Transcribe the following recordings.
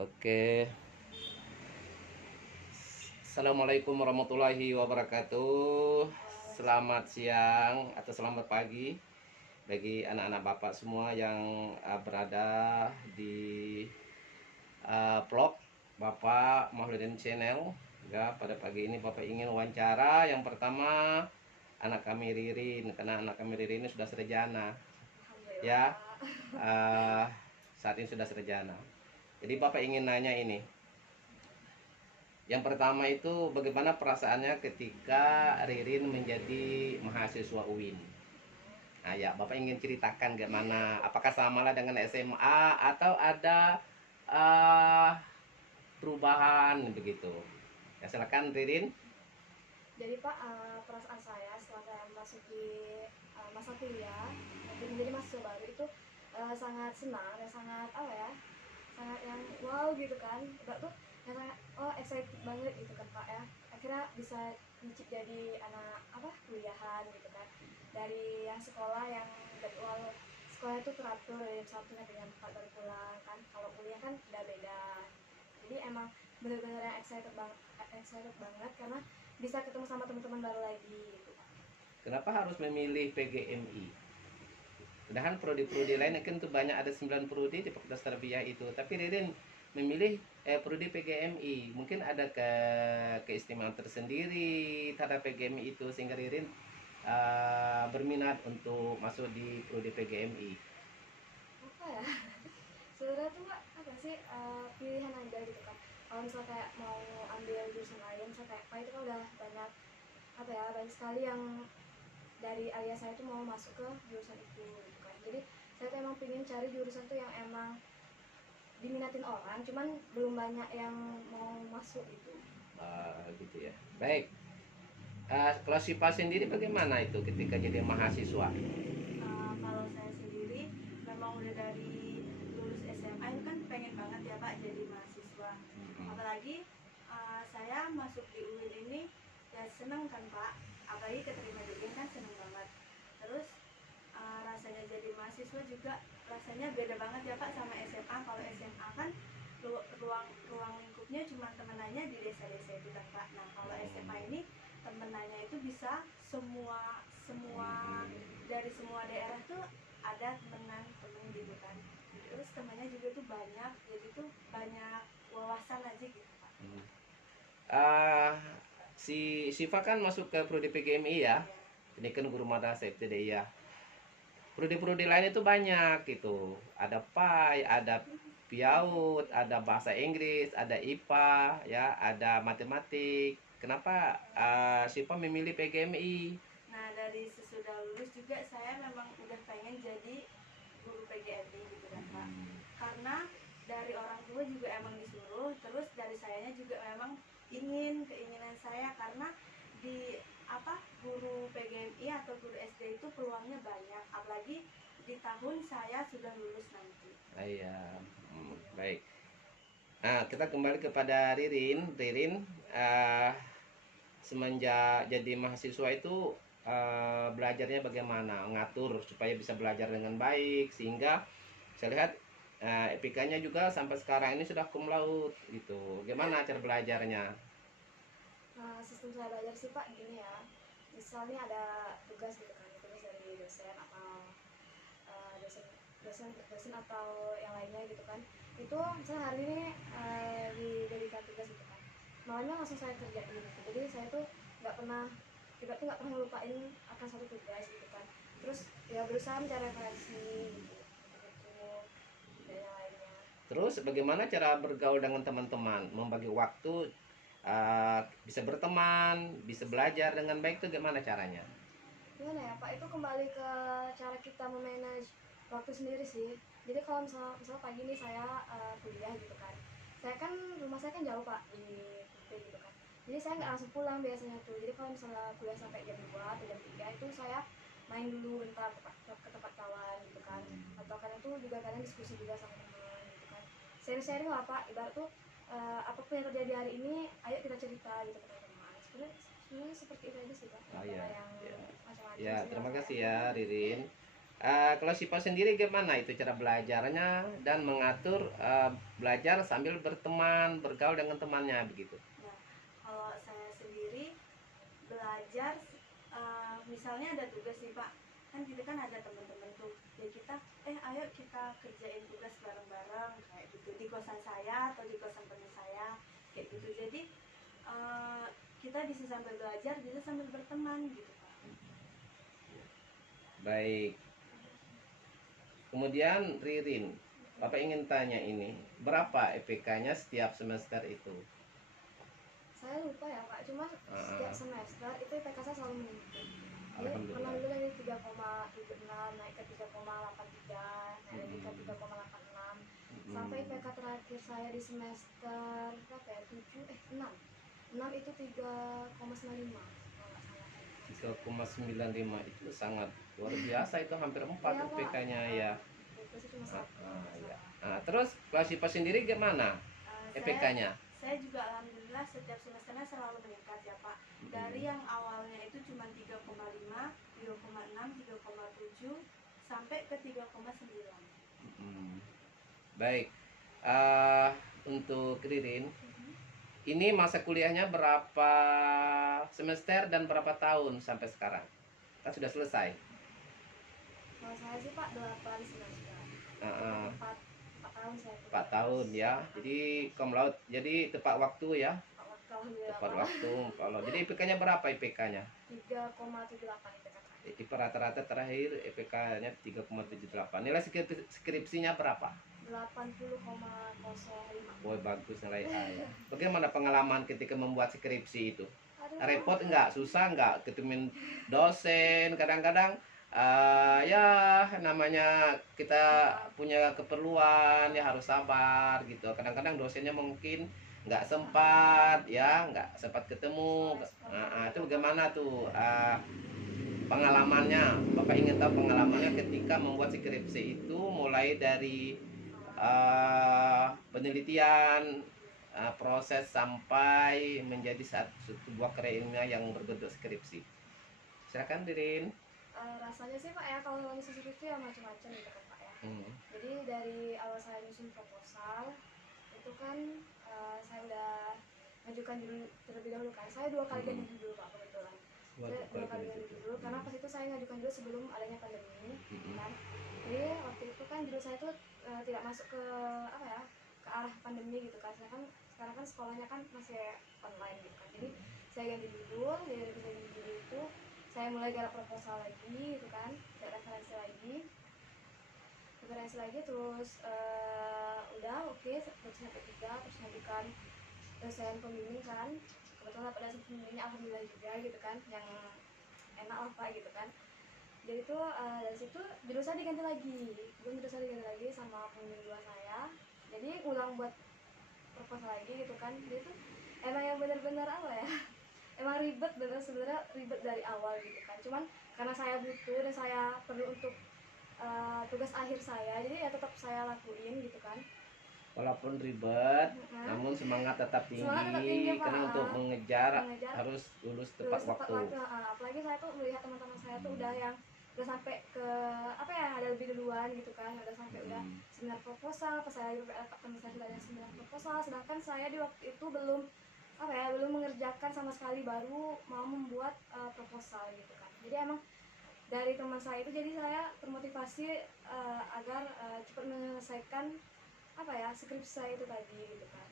Oke, Assalamualaikum warahmatullahi wabarakatuh. Selamat siang atau selamat pagi bagi anak-anak bapak semua yang berada di vlog Bapak Maulidin Channel. Ya, pada pagi ini Bapak ingin wawancara yang pertama anak kami Ririn, karena anak kami Ririn ini sudah sarjana. Ya, uh, saat ini sudah sarjana. Jadi Bapak ingin nanya ini. Yang pertama itu bagaimana perasaannya ketika Ririn menjadi mahasiswa UIN? Nah ya, Bapak ingin ceritakan gimana? Apakah samalah dengan SMA atau ada uh, perubahan begitu? Ya silakan Ririn. Jadi Pak, perasaan saya setelah saya memasuki masa kuliah, menjadi mahasiswa baru itu sangat senang dan sangat apa ya, sangat yang wow gitu kan. Mbak tuh yang sangat excited banget gitu kan Pak ya. Akhirnya bisa nyicip jadi anak apa kuliahan gitu kan. Dari yang sekolah yang jadwal sekolah itu teratur dari jam 1 sampai jam 4 baru pulang kan. Kalau kuliah kan udah beda. Jadi emang bener-bener yang excited banget karena bisa ketemu sama teman-teman baru lagi gitu. Kenapa harus memilih PGMI? Padahal prodi-prodi lain kan tuh banyak, ada 9 prodi di Fakultas Tarbiyah itu. Tapi Ririn memilih prodi PGMI. Mungkin ada keistimewaan tersendiri terhadap PGMI itu sehingga Ririn berminat untuk masuk di prodi PGMI. Apa ya? Sebenarnya tuh Pak, apa sih pilihan aja gitu kan. Kalau misalnya kayak mau ambil jurusan lain, saya kayak Pak itu kan udah banyak apa ya, banyak sekali yang dari ayah saya tuh mau masuk ke jurusan itu gitu kan. Jadi saya tuh emang pengen cari jurusan tuh yang emang diminatin orang, cuman belum banyak yang mau masuk gitu. Gitu ya. Baik. Kalau Sipa sendiri bagaimana itu ketika jadi mahasiswa? Kalau saya sendiri memang udah dari lulus SMA itu kan pengen banget ya Pak jadi mahasiswa. Apalagi saya masuk di UIN ini ya seneng kan Pak. Apalagi keterima di UIN kan seneng banget. Terus rasanya jadi mahasiswa juga rasanya beda banget ya Pak sama SMA. Kalau SMA kan ruang ruang lingkupnya cuma temenannya di desa-desa itu kan Pak. Nah kalau SMA ini temenannya itu bisa semua semua dari semua daerah tuh ada temen gitu kan. Terus temannya juga tuh banyak, jadi tuh banyak wawasan aja gitu Pak. Ah, si Siva kan masuk ke prodi PGMI ya. Iya. Ini kan guru madrasah ibtidaiyah ya. Prodi-prodi lain itu banyak gitu. Ada PAI, ada PIAUD, ada bahasa Inggris, ada IPA, ya, ada matematik. Kenapa Siva memilih PGMI? Nah dari sesudah lulus juga saya memang udah pengen jadi guru PGRI gitu kan Pak. Karena dari orang tua juga emang disuruh, terus dari sayanya juga memang keinginan saya karena di apa guru PGMI atau guru SD itu peluangnya banyak, apalagi di tahun saya sudah lulus nanti. Iya, baik. Nah, kita kembali kepada Ririn. Ririn, eh, semenjak jadi mahasiswa itu belajarnya bagaimana? Ngatur supaya bisa belajar dengan baik sehingga saya lihat EPK-nya juga sampai sekarang ini sudah cum laude gitu. Gimana cara belajarnya? Sistem saya belajar sih Pak gini ya, misalnya ada tugas gitu kan, tugas dari dosen atau dosen dosen atau yang lainnya gitu kan. Itu misalnya hari ini diberikan tugas gitu kan, malamnya langsung saya kerjain gitu. Jadi saya tuh nggak pernah kita tuh nggak pernah ngelupain akan satu tugas gitu kan. Terus ya berusaha mencari referensi gitu, gitu dan yang lainnya. Terus bagaimana cara bergaul dengan teman-teman, membagi waktu, bisa berteman, bisa belajar dengan baik itu gimana caranya? Gimana ya Pak, itu kembali ke cara kita memanage waktu sendiri sih. Jadi kalau misal pagi ini saya kuliah gitu kan, saya kan rumah saya kan jauh Pak di Kupe gitu kan, jadi saya nggak langsung pulang biasanya tuh. Jadi kalau misalnya kuliah sampai jam 2 atau jam 3 itu saya main dulu bentar ke tempat kawan gitu kan, atau kadang tuh juga kadang diskusi juga sama teman gitu kan, sharing-sharing lah Pak. Ibarat tuh apapun yang terjadi hari ini ayo kita cerita gitu ke teman-teman. Sebenarnya seperti itu aja sih Pak, Oh nggak ya, pernah yang ya. macam-macam Ya, sih kalau terima saya. kasih ya Ririn. Kalau Sipa sendiri gimana itu cara belajarnya dan mengatur belajar sambil berteman, bergaul dengan temannya begitu? Nah, kalau saya sendiri belajar, misalnya ada tugas nih Pak, kan kita kan ada teman-teman tuh, ya kita ayo kita kerjain tugas bareng-bareng kayak gitu di kosan saya atau di kosan teman saya kayak gitu. Jadi kita bisa sambil belajar, bisa sambil berteman gitu Pak. Baik. Kemudian Ririn, Bapak ingin tanya ini, berapa EPK-nya setiap semester itu? Saya lupa ya Pak, cuman setiap semester itu IPK saya selalu meningkat. Jadi pernah Alhamdulillah. dulu dari 3,76 naik ke 3,83, naik lagi ke 3,86, sampai IPK terakhir saya di semester berapa ya? 6 itu 3,95 kalau nggak salah. 3,95 itu sangat luar biasa, itu hampir 4 Iya, Pak. EPK-nya ya. Itu sih cuma satu. Ya. Terus kelas IPA sendiri gimana EPK-nya? Saya juga alhamdulillah setiap semesternya selalu meningkat ya Pak. Dari yang awalnya itu cuma 3,5, 3,6, 3,7 sampai ke 3,9. Baik. Untuk Ririn, ini masa kuliahnya berapa semester dan berapa tahun sampai sekarang? Kan sudah selesai. Kalau saya sih Pak 8 semester. 4 tahun saya. 4 tahun ya. Jadi cum laude. Jadi tepat waktu ya. Tepat waktu. Kalau jadi IPK-nya berapa IPK-nya? 3,78 IPK. IPK rata-rata terakhir IPK-nya 3,78. Nilai skripsinya berapa? 80,05. Boy, bagus nilai A ya. Bagaimana pengalaman ketika membuat skripsi itu? Aduh. Repot enggak? Susah enggak? Ketemuin dosen kadang-kadang ya namanya kita punya keperluan ya harus sabar gitu. Kadang-kadang dosennya mungkin nggak sempat ya, nggak sempat ketemu. Itu bagaimana tuh pengalamannya? Bapak ingin tahu pengalamannya ketika membuat skripsi itu, mulai dari penelitian, proses sampai menjadi sebuah karya ilmiah yang berbentuk skripsi. Silakan Dirin. Rasanya sih Pak ya, kalau nulis skripsi ya macam-macam gitu kan Pak ya. Jadi dari awal saya nyusun proposal itu kan saya udah ngajukan judul terlebih dahulu kan. Saya 2 kali ganti judul Pak kebetulan. Saya 2 kali ganti judul karena pas itu saya ngajukan judul sebelum adanya pandemi kan. Jadi waktu itu kan judul saya tuh tidak masuk ke apa ya, ke arah pandemi gitu kan. Sekarang kan sekolahnya kan masih online gitu kan. Jadi saya ganti judul, dari ganti judul itu saya mulai garap proposal lagi gitu kan, saya referensi lagi terus udah oke, sampai 3 terus ngajukan dosen pembimbing kan, kebetulan pada dosen pembimbingnya alhamdulillah juga gitu kan, yang enak lah Pak gitu kan. Jadi itu dari situ judul saya diganti lagi sama pembimbing 2 saya, jadi ulang buat proposal lagi gitu kan. Jadi itu emang yang benar-benar apa ya, emang ribet, sebenarnya ribet dari awal gitu kan. Cuman karena saya butuh dan saya perlu untuk tugas akhir saya, jadi ya tetap saya lakuin gitu kan. Walaupun ribet, namun semangat tetap tinggi, Pak. karena untuk mengejar harus lulus tepat waktu. Apalagi saya tuh melihat teman-teman saya tuh udah sampai ke apa ya, ada lebih duluan gitu kan, udah sampai udah seminar proposal, pas saya teman saya sudah ada seminar proposal, sedangkan saya di waktu itu belum mengerjakan sama sekali, baru mau membuat proposal gitu kan. Jadi emang dari teman saya itu, jadi saya termotivasi agar cepat menyelesaikan apa ya, skripsi saya itu tadi gitu kan.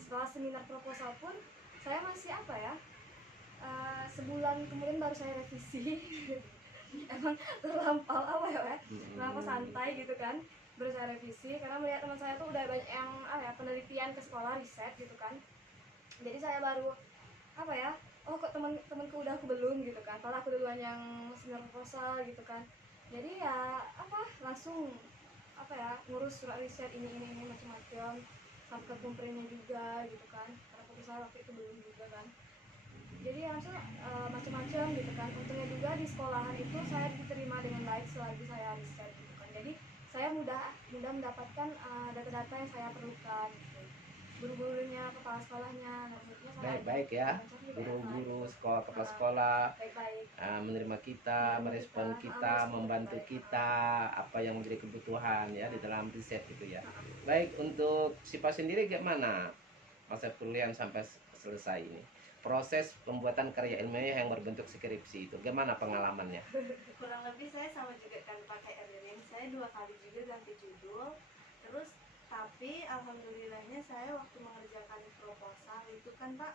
Setelah seminar proposal pun saya masih apa ya, sebulan kemudian baru saya revisi. Emang terlampau apa ya, terlampau santai gitu kan, baru saya revisi karena melihat teman saya tuh udah banyak yang penelitian ke sekolah, riset gitu kan. Jadi saya baru apa ya, oh kok temen-temenku udah, aku belum gitu kan, padahal aku duluan yang senior proposal gitu kan. Jadi ya langsung ngurus surat riset ini macam-macam, sampai ke kumprinnya juga gitu kan, karena proposal waktu itu belum juga kan. Jadi langsung macam-macam gitu kan. Untungnya juga di sekolahan itu saya diterima dengan baik selagi saya riset gitu kan. Jadi saya mudah mendapatkan data-data yang saya perlukan gitu. guru-gurunya, kepala sekolahnya, maksudnya saya Baik-baik ya, mencari juga guru-guru gitu. sekolah, kepala sekolah Baik-baik. menerima kita, merespon kita, membantu kita apa yang menjadi kebutuhan ya di dalam riset itu ya. Baik, untuk Sipa sendiri gimana masa kuliah sampai selesai ini? Proses pembuatan karya ilmiah yang berbentuk skripsi itu gimana pengalamannya? Kurang lebih saya sama juga kan pakai Erling. Saya 2 kali juga ganti judul. Terus tapi alhamdulillahnya saya waktu mengerjakan proposal itu kan Pak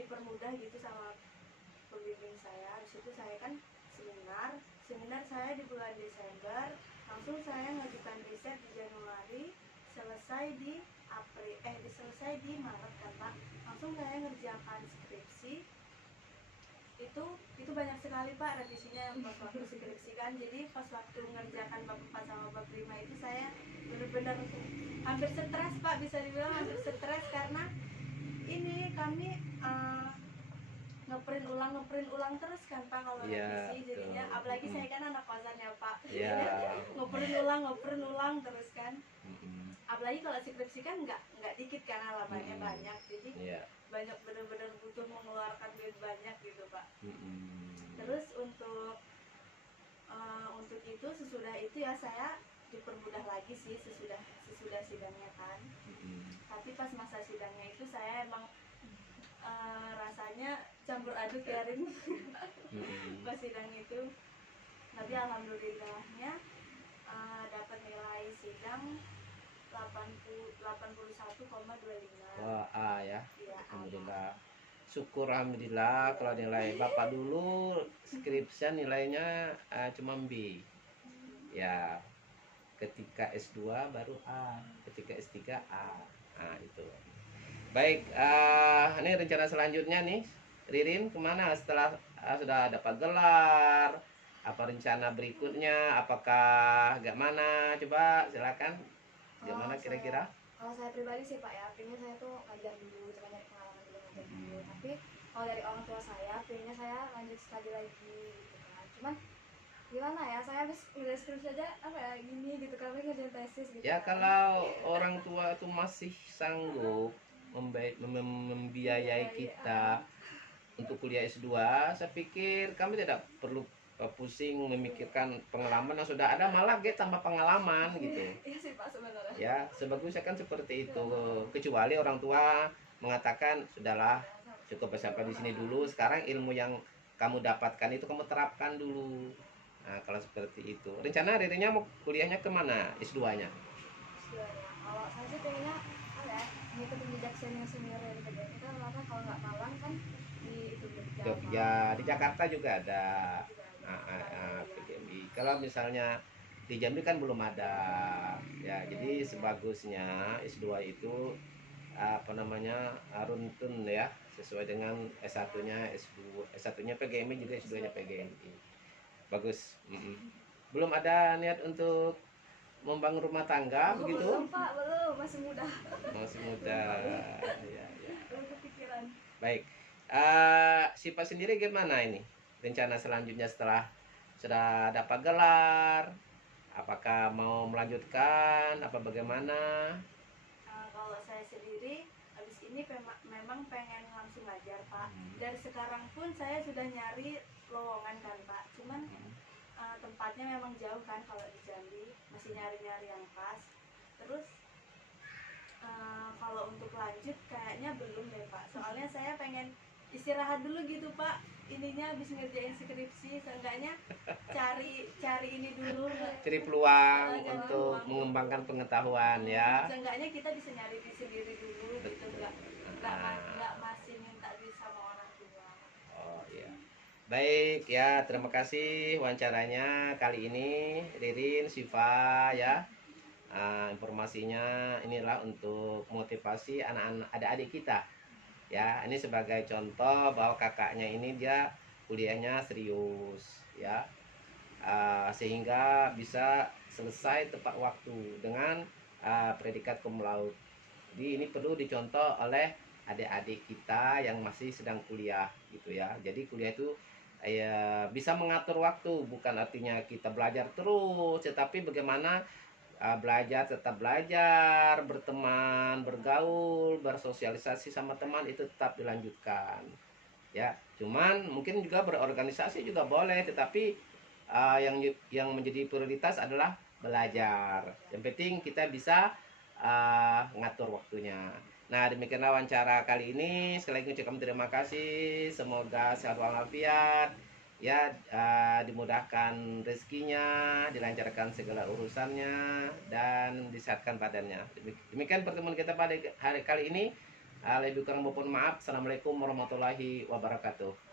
dipermudah gitu sama pembimbing saya. Di situ saya kan seminar saya di bulan Desember, langsung saya ngajukan riset di Januari, selesai di selesai di Maret kan Pak. Langsung saya ngerjakan skripsi. Itu banyak sekali Pak revisinya yang pas waktu skripsi kan. Jadi pas waktu ngerjakan bab 4 sama bab 5 itu saya benar-benar hampir stres Pak, bisa dibilang hampir stres karena ini kami ngeprint ulang terus kan Pak kalau Iya, revisi jadinya, betul. apalagi saya kan anak kosan ya Pak. Iya. ngeprint ulang terus kan. Mm-mm. Apalagi kalau skripsi kan nggak dikit kan halamannya banyak, jadi Iya. banyak, benar-benar butuh mengeluarkan duit banyak gitu Pak. Mm-mm. Terus untuk itu sesudah itu ya saya dipermudah lagi sih sesudah sidangnya kan. Mm-mm. Tapi pas masa sidangnya itu saya emang rasanya campur aduk ya Rin. Mm-mm. Pas sidang itu, tapi alhamdulillahnya dapat nilai sidang 81,25. Wah, ya. Iya, Alhamdulillah. Syukur alhamdulillah kalau nilai Bapak dulu skripsian nilainya cuma B. Ya, ketika S2 baru A, ketika S3 A. Nah, itu. Baik, ini rencana selanjutnya nih, Ririn kemana setelah sudah dapat gelar? Apa rencana berikutnya? Apakah gak mana? Coba silakan. Gimana kira-kira? Kalau saya pribadi sih Pak ya, pengennya saya tuh ngajar dulu, coba nyari pengalaman dulu ngajar dulu. Tapi kalau dari orang tua saya, pengennya saya lanjut studi lagi gitu kan. Cuman gimana ya, saya habis udah skripsi aja apa ya gini gitu kan, pengen ngerjain tesis gitu Ya kan. kalau orang tua itu masih sanggup membiayai kita untuk kuliah S2, saya pikir kami tidak perlu pusing memikirkan pengalaman yang sudah ada, malah tambah pengalaman gitu. Iya sih Pak sebenarnya. Ya, sebagusnya kan seperti itu. Kecuali orang tua mengatakan, "Sudahlah, cukup sampai di sini dulu. Sekarang ilmu yang kamu dapatkan itu kamu terapkan dulu." Nah, kalau seperti itu. Rencana Ririnya mau kuliahnya kemana? S2-nya? Sebenarnya kalau saya sih pengennya apa ya, ngikutin jejak senior dari PGRI kita, karena kalau nggak Malang kan di itu Jogja, di Jakarta juga ada juga ada. PGMI. Kalau misalnya di Jambi kan belum ada. Ya, jadi sebagusnya S2 itu apa namanya runtun ya, sesuai dengan S1-nya, S2, S1-nya PGMI juga S2-nya PGMI. Bagus. Belum ada niat untuk membangun rumah tangga begitu? Belum Pak, belum, masih muda. Masih muda. Ya, ya. Belum kepikiran. Baik. Sipa sendiri gimana ini? Rencana selanjutnya setelah sudah dapat gelar, apakah mau melanjutkan apa bagaimana? Kalau saya sendiri habis ini memang pengen langsung ngajar Pak. Dari sekarang pun saya sudah nyari lowongan kan Pak, cuman tempatnya memang jauh kan kalau di Jambi, masih nyari-nyari yang pas. Terus kalau untuk lanjut kayaknya belum deh Pak, soalnya saya pengen istirahat dulu gitu Pak, ininya habis ngerjain skripsi, seenggaknya cari ini dulu, Cari peluang cari untuk peluang. mengembangkan pengetahuan ya. Seenggaknya kita bisa nyari diri sendiri dulu gitu, nggak masih minta duit sama orang tua. Oh iya. Baik ya, terima kasih wawancaranya kali ini Ririn, Siva ya. Informasinya inilah untuk motivasi anak-anak adik-adik kita. Ya, ini sebagai contoh bahwa kakaknya ini dia kuliahnya serius ya. Sehingga bisa selesai tepat waktu dengan predikat cum laude. Jadi ini perlu dicontoh oleh adik-adik kita yang masih sedang kuliah gitu ya. Jadi kuliah itu ya bisa mengatur waktu, bukan artinya kita belajar terus, tetapi bagaimana belajar, tetap belajar, berteman, bergaul, bersosialisasi sama teman itu tetap dilanjutkan. Ya, cuman mungkin juga berorganisasi juga boleh, tetapi yang menjadi prioritas adalah belajar. Yang penting kita bisa ngatur waktunya. Nah, demikianlah wawancara kali ini. Sekali lagi ucapkan terima kasih. Semoga sehat walafiat. Ya, dimudahkan rezekinya, dilancarkan segala urusannya, dan disehatkan badannya. Demikian pertemuan kita pada hari kali ini. Lebih kurang mohon maaf. Assalamualaikum warahmatullahi wabarakatuh.